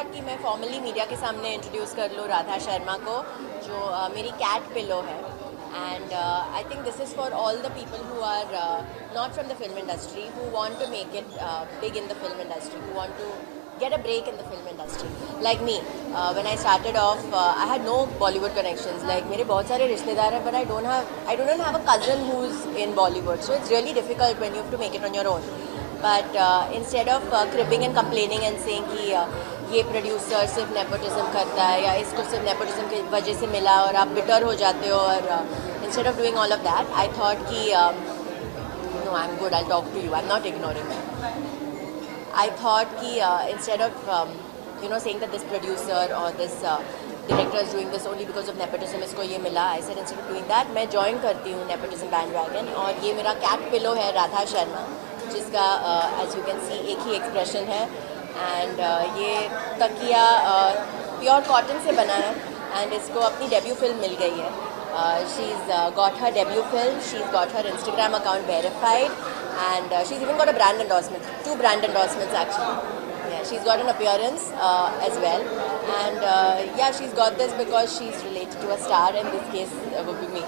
Thought कि मैं formally media के सामने इंट्रोड्यूस कर लूँ राधा शर्मा को, जो मेरी कैट पिलो है. And I think this is for all the people who are not from the film industry, who want to make it big in the film industry, who want to get a break in the film industry. Like me, when I started off, I had no Bollywood connections. Like मेरे बहुत सारे रिश्तेदार हैं, but I don't have a cousin who's in Bollywood. So it's really difficult when you have to make it on your own. But instead of cribbing and complaining and saying कि ये producer सिर्फ nepotism करता है या इसको सिर्फ nepotism की वजह से मिला और आप बिटर हो जाते हो, और instead of doing all of that, I thought कि no, I'm good, I'll talk to you, I'm not ignoring you. I thought कि instead of saying that this producer or this director is doing this only because of nepotism, इसको ये मिला, I said instead of doing that, मैं join करती हूँ nepotism bandwagon. और ये मेरा cat pillow है राधा शर्मा, जिसका as you can see एक ही expression है. एंड ये तकिया प्योर कॉटन से बना है, एंड इसको अपनी डेब्यू फिल्म मिल गई है. She is got her debut film, she is got her Instagram account verified, and she is even got a brand endorsement, 2 brand endorsements actually. Yeah, she's got an appearance as well, and yeah, she's got this because she's related to a star. In this case, would be me.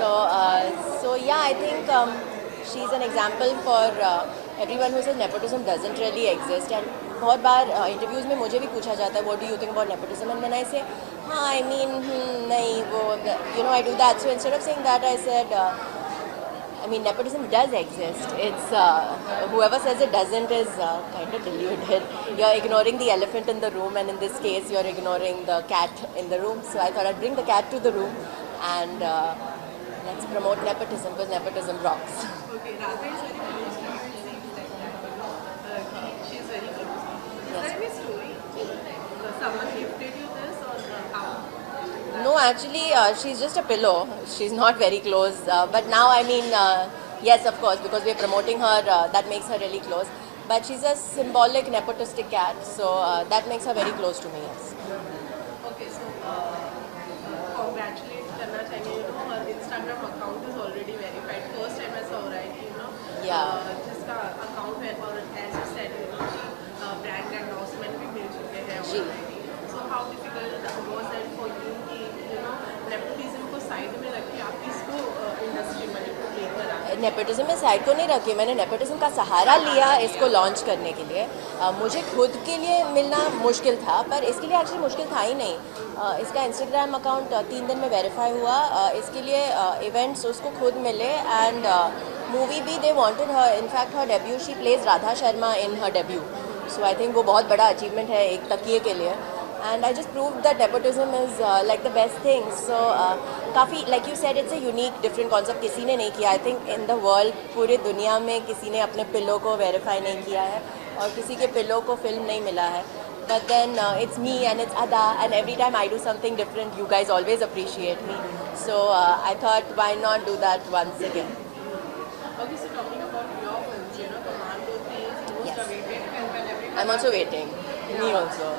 So yeah, I think she's an example for everyone who says nepotism doesn't really exist. And बहुत बार interviews में मुझे भी पूछा जाता है, what do you think about nepotism, and then I say हाँ, I mean नहीं, वो I do that. So instead of saying that, I said I mean, nepotism does exist. It's whoever says it doesn't is kind of deluded. You're ignoring the elephant in the room, and in this case, you're ignoring the cat in the room. So I thought I'd bring the cat to the room, and let's promote nepotism, because nepotism rocks. Okay, Radha is very close to you. It seems like that. She is very close. Is Yes. there any story? Someone gifted you this, or how? No, actually, she's just a pillow. She's not very close. But now, I mean, yes, of course, because we're promoting her, that makes her really close. But she's a symbolic nepotistic cat, so that makes her very close to me, yes. Okay, so congratulate करना चाहिए. Her Instagram account is already verified. First time I saw, right? Yeah. जिसका account है, और as you said, brand endorsement भी मिल चुके हैं जी. already. So how difficult was that for you कि nepotism को side में रख के आप इसको industry में लेकर आए? नेपोटिज्म में साइड को नहीं रखी, मैंने नेपोटिज्म का सहारा लिया इसको लॉन्च करने के लिए. मुझे खुद के लिए मिलना मुश्किल था, पर इसके लिए एक्चुअली मुश्किल था ही नहीं. इसका इंस्टाग्राम अकाउंट 3 दिन में वेरीफाई हुआ. इसके लिए इवेंट्स उसको खुद मिले, एंड मूवी भी they wanted her. In fact her debut, she plays Radha Sharma in her debut. So I think वो बहुत बड़ा अचीवमेंट है एक तकिए के लिए. And I just proved that nepotism is like the best thing. So काफ़ी, like you said, it's a unique, different concept. किसी ने नहीं किया. I think in the world, पूरे दुनिया में किसी ने अपने पिलो को वेरीफाई नहीं किया है, और किसी के पिलो को फिल्म नहीं मिला है. But then it's me and it's Ada, and every time I do something different, you guys always appreciate me. So I thought, why not do that once again? Okay, so talking about your films, Commando 3 is most Yes. awaited film, and everyone. I'm also waiting. Me also.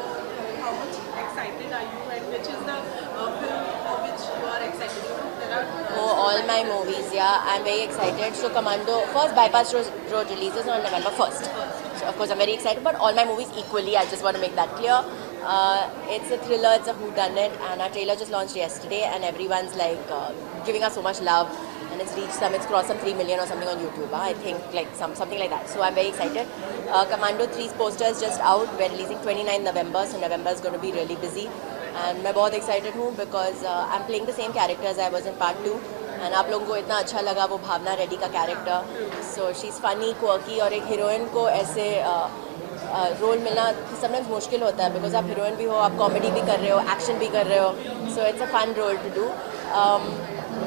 How much excited are you, and which is the film for which you are excited? There are Oh, all my movies, yeah, I'm very excited. So Commando, first Bypass Road releases on November 1st. So of course I'm very excited, but all my movies equally, I just want to make that clear. It's a thriller, it's a whodunit, and our trailer just launched yesterday, and everyone's like giving us so much love, and it's crossed some 3 million or something on YouTube. I think like something like that. So I'm very excited. Commando 3's poster is just out. We're releasing 29 November, so November is going to be really busy. And मैं बहुत excited हूँ because I'm playing the same character as I was in part 2. And आप लोगों को इतना अच्छा लगा वो भावना रेड्डी का character. So she's funny, quirky, और एक हीरोइन को ऐसे रोल मिलना समटाइम्स मुश्किल होता है, बिकॉज आप हीरोइन भी हो, आप कॉमेडी भी कर रहे हो, एक्शन भी कर रहे हो. So it's a fun role to do.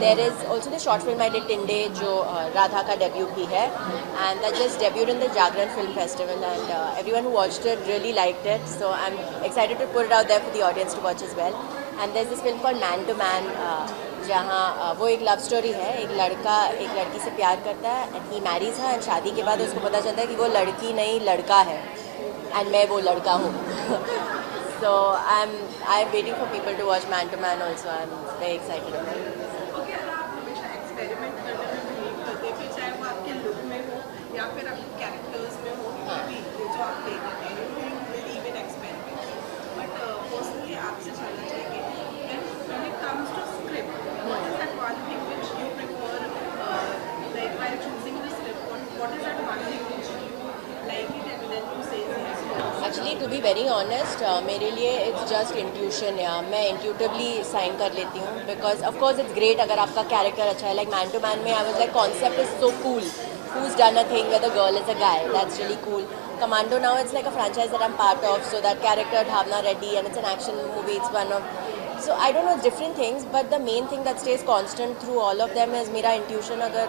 There is also the short film I did Tinde, जो राधा का डेब्यू भी है, and that just debuted in the Jagran film festival, and everyone who watched it really liked it. So I am excited to put it out there for the audience to watch as well. And there is this film called man to man, जहाँ वो एक love story है. एक लड़का एक लड़की से प्यार करता है, एंड ही मैरीज है, एंड शादी के बाद उसको पता चलता है कि वो लड़की नहीं लड़का है, एंड मैं वो लड़का हूँ. So I'm waiting for people to watch Man to Man also. I'm very excited about it. Okay, अगर आप हमेशा एक्सपेरिमेंट करने में बिलीव करते हैं, फिर चाहे वो आपके लुक में हो या फिर आपके कैरेक्टर्स में हो, भी जो आप प्ले करते हैं, you believe in experiment. To be very honest मेरे लिए इट्स जस्ट इंट्यूशन या मैं इंट्यूटिवली साइन कर लेती हूँ because of course it's great अगर आपका कैरेक्टर अच्छा है लाइक मैन टू मैन में I was like concept is so cool who's done a thing where the girl is a guy, that's really cool. Commando now it's like a franchise that I'm part of, so that character Bhavna Reddy and it's an action movie, it's one of, so I don't know, it's different things but the main thing that stays constant through all of them is मेरा intuition अगर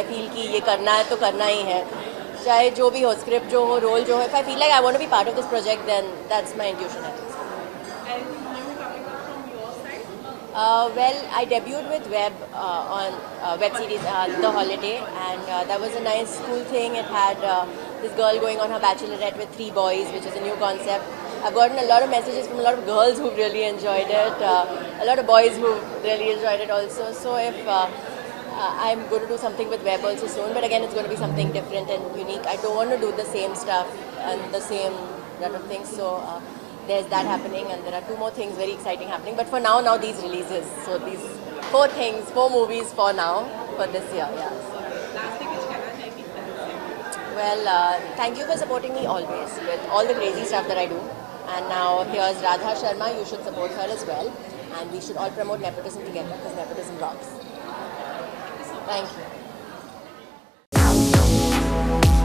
I feel कि ये करना है तो करना ही है चाहे जो भी हो स्क्रिप्ट जो हो रोल जो हो if I feel like I want to be part of this project then that's my intuition at least. Anything new coming up from your side? Well, I debuted with Web on web series The Holiday, and that was a nice, cool thing. It had this girl going on her bachelorette with 3 boys, which is a new concept. I've gotten a lot of messages from a lot of girls who've really enjoyed it, a lot of boys who've really enjoyed it also. So if I'm going to do something with Web also soon, but again, it's going to be something different and unique. I don't want to do the same stuff and the same lot of things. So. There's that happening and there are 2 more things very exciting happening but for now these releases, so these 4 things, 4 movies for now for this year. Yeah. Last thing which कहना चाहेंगी friends से? Well, thank you for supporting me always with all the crazy stuff that I do, and now here's Radha Sharma. You should support her as well and we should all promote nepotism together because nepotism rocks. Thank you.